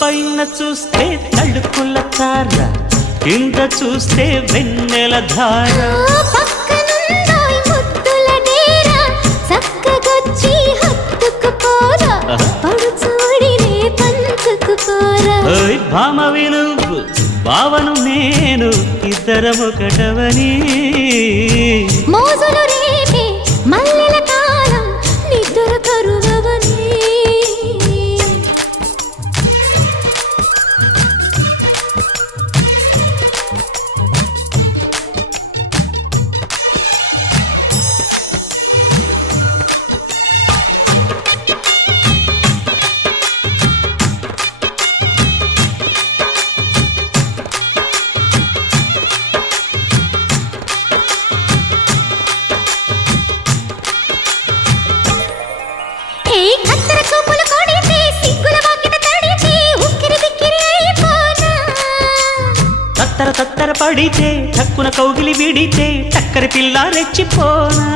పైన చూస్తే తడుకుల తార, కింద చూస్తే వెన్నెల ధార. పక్కనుందోయ్ ముద్దుల డేరా, చక్కగొచ్చి హత్తుకుపోరా, పడుచూడినే పంచుకుపోరా. ఓయ్ భామ విలువు భావను నేను, ఇద్దరమొకటవని. మోజులు రేపే మల్లెల కాలం, నిద్ర కరువవని. తత్తర తత్తర పడితే, తక్కున కౌగిలి విడితే, చక్కరి పిల్ల రెచ్చిపోనా.